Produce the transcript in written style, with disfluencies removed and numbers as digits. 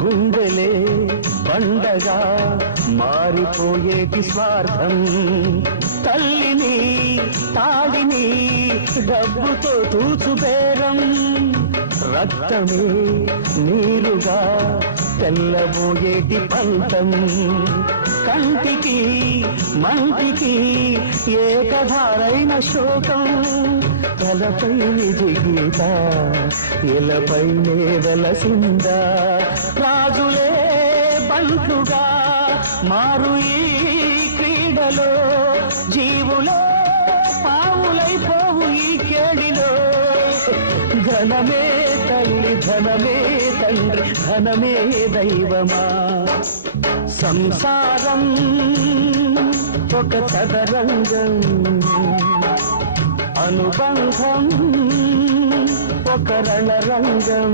గుండెలే పండగా మారిపోయేటి స్వార్థం తల్లిని తాడిని డబ్బుతో తూచుబేరం రక్తమే నీరుగా తెల్లబోయేటి పంతం కంటికి మంటికి ఏకధారైన శోకం తలపై నిజి గీత ఇలపైనే వెలసిందా రాజులే బంట్లుగా మారు ఈ క్రీడలో జీవులే పావులైపోవు ఈ కేడిలో ధనమే తల్లి ధనమే తండ్రి ధనమే దైవమా సంసారం ఒక చదరంగం అనుబంధం ఒక రణరంగం